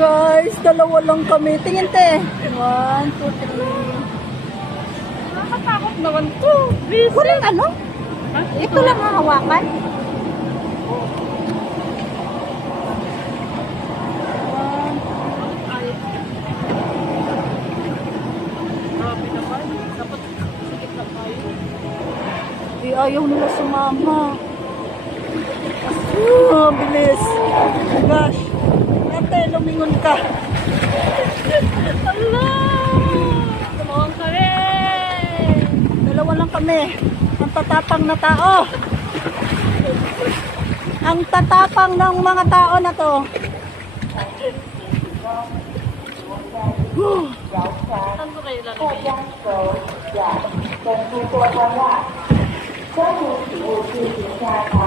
Guys, dalawa lang kami. Tingin te. 1, 2, 3. Nakakatakot naman to. Busy. Walang ano? Ha? Ito lang ang hawakan. Grabe naman. Dapat sikip na tayo. Di ayaw nila sumama. Bilis. Gosh. Ate, lumingon ka. Allah! Tumawang kami! Dalawa lang kami. Ang tatapang na tao. Ang tatapang ng mga tao na to. Saan ko kayo lalagay? 登出座舱外，中途请勿自行下船，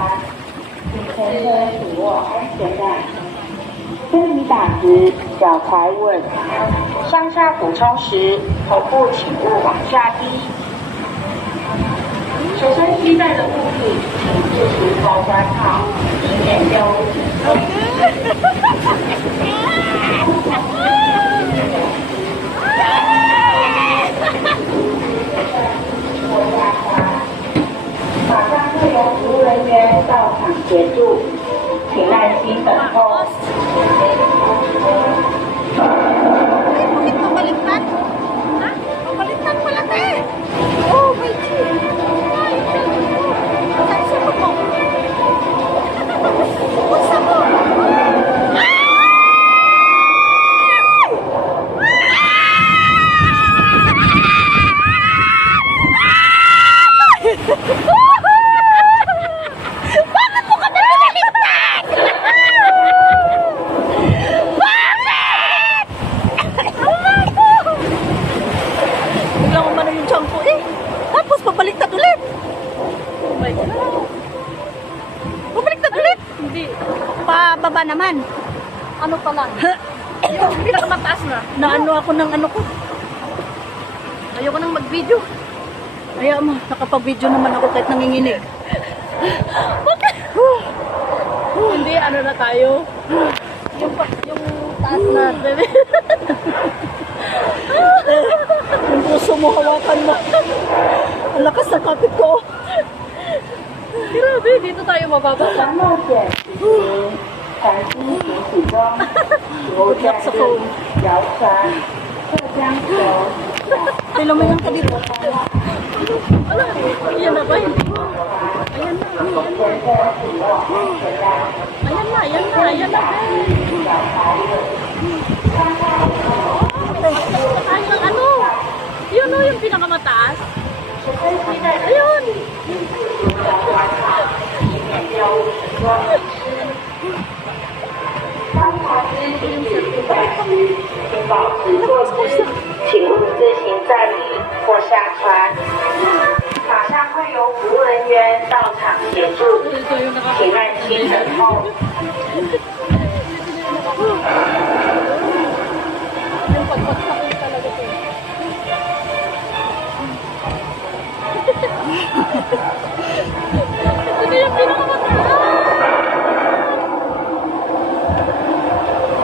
请乘客紧握安全带。身体打直，脚踩稳，向下俯冲时，头部请勿往下低。随身携带的物品，请自行保管好，以免丢失。马上会有服务人员到场协助，请耐心等候。 Bakit pabaliktad? Ha? Pabaliktad pala te. Oh, my God. Saan sa mo? Pusa mo. Bakit mo kami pinaliktad? Biglang umano yung tiyan ko eh. Tapos pabaliktad ulit. Oh my God. Pabaliktad ulit. Hindi. Pababa naman. Ano pa lang? Yung pinakamataas na. Naano ako ng ano ko. Ayoko nang mag-video. Ayaw mo, nakapag-video naman ako kahit nanginginig. Hindi, ano na tayo? Yung taas na. Yung puso mo hawakan na. Ang lakas ng kapit ko. Grabe, dito tayo mababa. 船冒险时，船机行驶中，请勿站立、摇船或将手 Ay, lumingan ka dito. Ala, yan na ba? Hindi mo. Ayan na, ayan na. Ayan na, ayan na, ayan na. Ay, ng ano? Yun o, yung pinakamataas. Ayun.请勿自行站立或下船。马上会有服务人员到场协助， Ito yung 请耐心等候。 Yung pagpagsak ko talaga ito. Ito yung pinakamataas.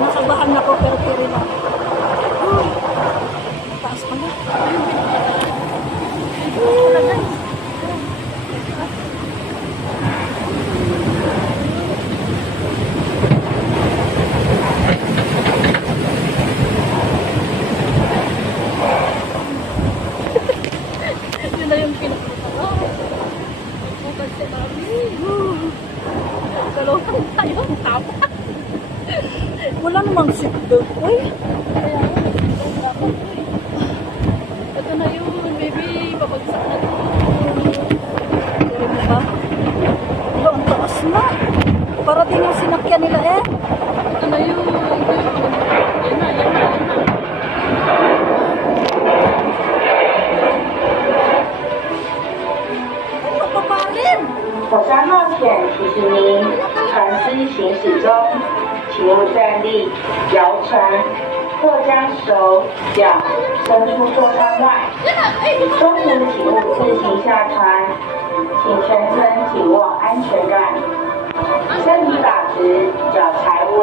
Nakabahan ako pero tiri lang. Taas pa na. Yun na yung pinakamataas. Focus si Mami. Dalawang tayo ang tapa. Wala namang seatbelt. Uy, Kaya dapat ko eh. Ito na yun, baby. Babagsak na ito. tiri mo ba? Wala, ang taas na. Para din yung sinakyan nila eh. Ito na yun. Ito yun. Yan na, yan na, yan na. Ay, mababa rin. 火山冒险提醒您，船只行驶中，请勿站立、摇船或将手脚伸出座舱外。中途请勿自行下船，请全程紧握安全带，身体打直，脚踩稳。